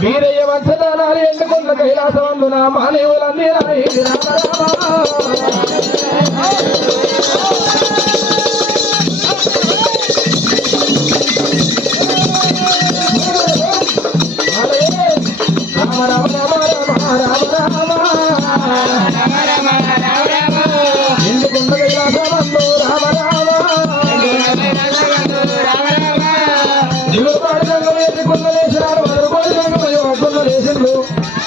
వీరయ్య వంశదానాలు ఎండుకున్న కైలాసవందున మానవులన్నీ రామ రామ రామ రామ ఎండుకున్న కైలాసవందు రామ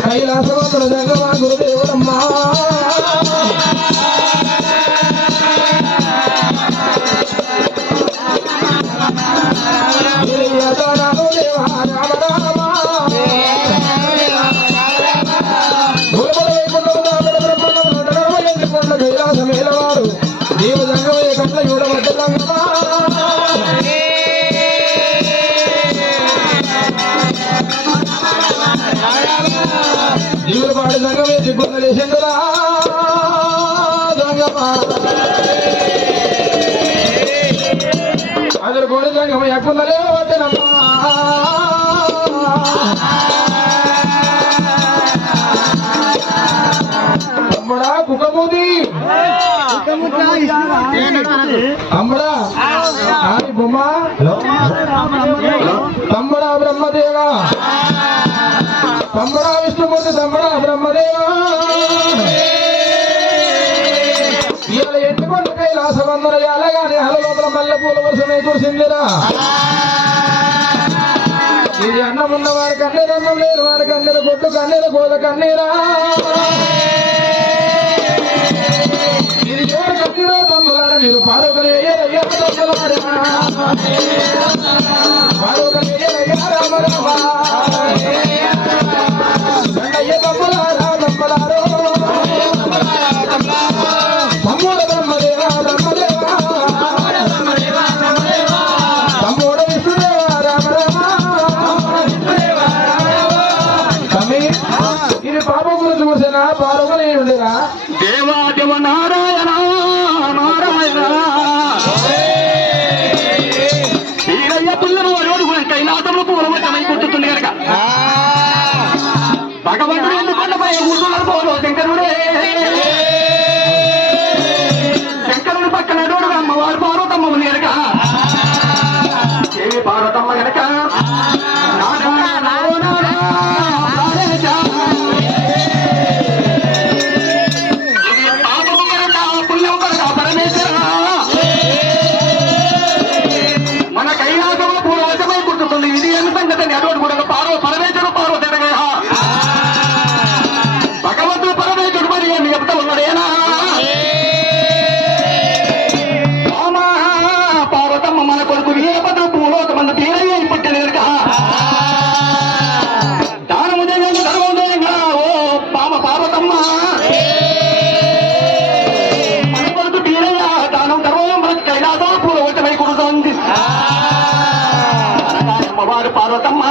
కైలాసవంతుల జంగమా గురుదేవుడమ్మా కైలాసమేలవాడు దేవ జంగమయ్య కట్ల చూడబడ్డ జంగమా జీవుల పాడు సంగమే దిగ్గున్నది శంకరా అదరు కోడి సంగమ ఎక్కున్నలే వద్దనమ్మా తమ్ముడా కుక్కమూది తమ్ముడా ఆని బొమ్మ తమ్ముడా బ్రహ్మదేవా తమ్ముడా విష్ణుమూర్తి తమ్ముడా బ్రహ్మదేవా ఇవాళ ఎండుకొండ కైలాసవందన ఎలాగానే హలలోపల మల్లె పూల వర్షమే కురిసిందిరా ఇది అన్నం ఉన్న వారి కన్నీరు అన్నం లేని వారి కన్నీరు కొట్టు కన్నీరు కోద కన్నీరా ఇది ఎవరు కన్నీరో తమ్ములారా మీరు పార్వతలే పార్వతలే రామ రామ దండయ్య తమ్ములారా తమ్ములారో తమ్ముడ బ్రహ్మదేవా బ్రహ్మదేవా తమ్ముడ విష్ణుదేవా రామ రామ తమ్మి ఇది పాప గురించి చూసిన పార్వతలే ఉండేరా దేవాదేవ నారాయణ నారాయణ వీరయ్య పిల్లలు వాడు కైలాసంలో పూర్వమై కొట్టుతుంది కనుక భగవంతుడు ఎందుకొండపై కూర్చున్నారు పోలో శంకరుడే శంకరుడు పక్కన నోడు అమ్మవారు పార్వతమ్మ ఉంది కనుక ఏమి పార్వతమ్మ కనుక ఇది పాపము కనుక పార్వతమ్మ